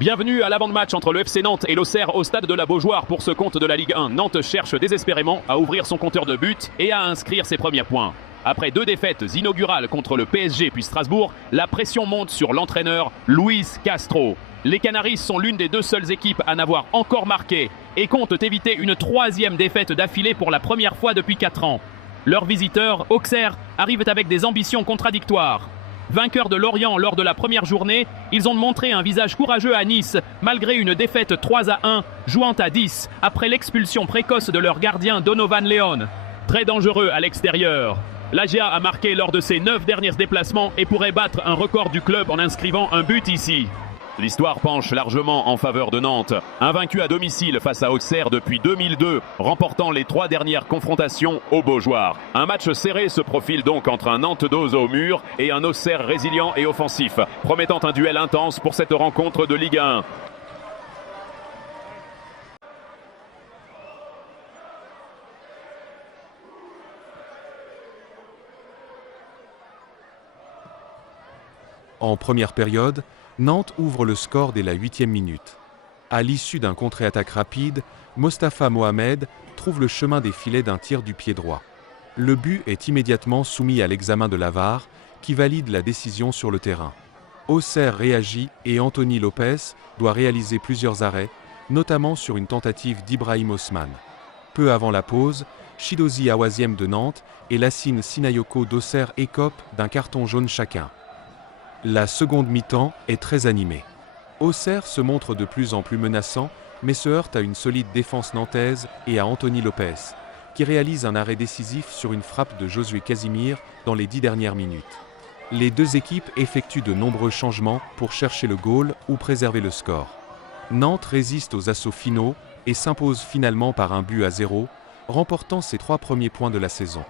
Bienvenue à l'avant-match entre le FC Nantes et l'Auxerre au stade de la Beaujoire pour ce compte de la Ligue 1. Nantes cherche désespérément à ouvrir son compteur de buts et à inscrire ses premiers points. Après 2 défaites inaugurales contre le PSG puis Strasbourg, la pression monte sur l'entraîneur Luis Castro. Les Canaris sont l'une des 2 seules équipes à n'avoir encore marqué et comptent éviter une 3e défaite d'affilée pour la première fois depuis 4 ans. Leurs visiteurs, Auxerre, arrivent avec des ambitions contradictoires. Vainqueurs de Lorient lors de la première journée, ils ont montré un visage courageux à Nice, malgré une défaite 3-1, jouant à 10, après l'expulsion précoce de leur gardien Donovan León. Très dangereux à l'extérieur. L'AGA a marqué lors de ses 9 derniers déplacements et pourrait battre un record du club en inscrivant un but ici. L'histoire penche largement en faveur de Nantes, invaincu à domicile face à Auxerre depuis 2002, remportant les 3 dernières confrontations au Beaujoire. Un match serré se profile donc entre un Nantes dos au mur et un Auxerre résilient et offensif, promettant un duel intense pour cette rencontre de Ligue 1. En première période, Nantes ouvre le score dès la 8e minute. À l'issue d'un contre-attaque rapide, Mostafa Mohamed trouve le chemin des filets d'un tir du pied droit. Le but est immédiatement soumis à l'examen de la VAR, qui valide la décision sur le terrain. Auxerre réagit et Anthony Lopez doit réaliser plusieurs arrêts, notamment sur une tentative d'Ibrahim Osman. Peu avant la pause, Chidozie Awaziem de Nantes et Lassine Sinayoko d'Auxerre écopent d'un carton jaune chacun. La seconde mi-temps est très animée. Auxerre se montre de plus en plus menaçant, mais se heurte à une solide défense nantaise et à Anthony Lopez, qui réalise un arrêt décisif sur une frappe de Josué Casimir dans les 10 dernières minutes. Les 2 équipes effectuent de nombreux changements pour chercher le goal ou préserver le score. Nantes résiste aux assauts finaux et s'impose finalement par 1-0, remportant ses 3 premiers points de la saison.